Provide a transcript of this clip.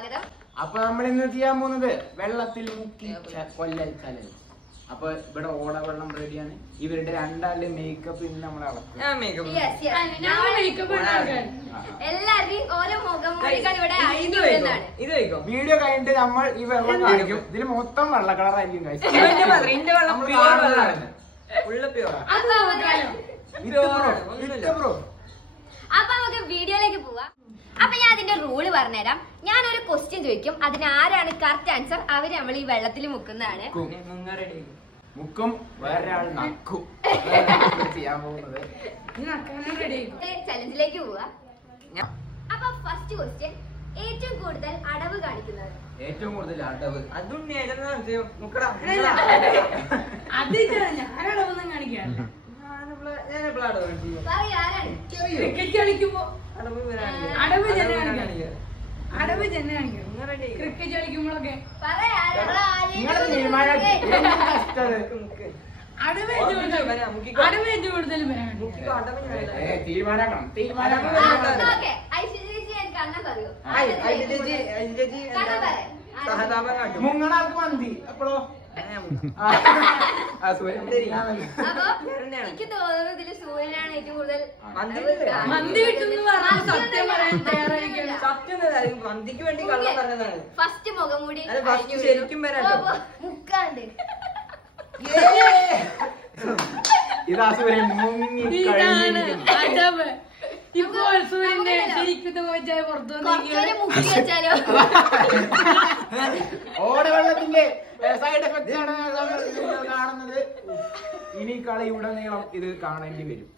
സ്വാഗതം. അപ്പൊ നമ്മൾ ഇന്ന് ചെയ്യാൻ പോകുന്നത് വെള്ളത്തിൽ മുക്കി കൊല്ലൽ ചലഞ്ച്. അപ്പൊ ഇവിടെ ഓടവെള്ളം റെഡിയാണ്. ഇവരുടെ രണ്ടാളുടെ മേക്കപ്പ് ഇന്ന് നമ്മൾ എല്ലാവരുടെയും ഓരോ മുഖംമൂടികൾ ഇവിടെ വീഡിയോ കഴിഞ്ഞിട്ട് നമ്മൾ ഈ വെള്ളം കാണിക്കും. ഇതിൽ മൊത്തം വെള്ള കളറായിരിക്കും അപ്പൊ നമുക്ക് വീഡിയോയിലേക്ക് പോവാം. അപ്പൊ ഞാൻ അതിന്റെ റൂള് പറഞ്ഞുതരാം. ഞാനൊരു ക്വസ്റ്റ്യൻ ചോദിക്കും, അതിന് ആരാണ് കറക്റ്റ് ആൻസർ അവര് നമ്മൾ ഈ വെള്ളത്തിൽ മുക്കുന്നതാണ്. മുക്കും വേറൊരാൾ നക്കും ചെയ്യാൻ പോകുന്നത്. ചലഞ്ചിലേക്ക് പോവാ. അപ്പൊ ഫസ്റ്റ് ക്വസ്റ്റ്യൻ, ഏറ്റവും കൂടുതൽ അടവ് കാണിക്കുന്നത്? ഏറ്റവും കൂടുതൽ അടവ് ക്രിക്കറ്റ് കളിക്കുമ്പോഴൊക്കെ മുങ്ങണാൾക്ക് മന്തി അപ്പോഴോ എനിക്ക് തോന്നുന്നു ഇതില് സൂര്യനാണ് ഏറ്റവും കൂടുതൽ മന്തി കിട്ടുന്നു സത്യം പറയാൻ മന്തിക്ക് വേണ്ടി കള്ളം പറഞ്ഞതാണ്. ഫസ്റ്റ് മുഖം മൂടി ശരിക്കും വരാട്ടോ മുക്കാണ്ട് ഇതാ സൂര്യൻ മുങ്ങി അടവ്. ഇപ്പോൾ സൂര്യന്റെ ശരിക്കും വെച്ചാൽ പുറത്തു മുക്കി വെച്ചാലോ? ഓടവെള്ളത്തിന്റെ സൈഡ് എഫക്റ്റ് ആണ് കാണുന്നത്. ഇനി കളിയുടനീളം ഇത് കാണേണ്ടി വരും.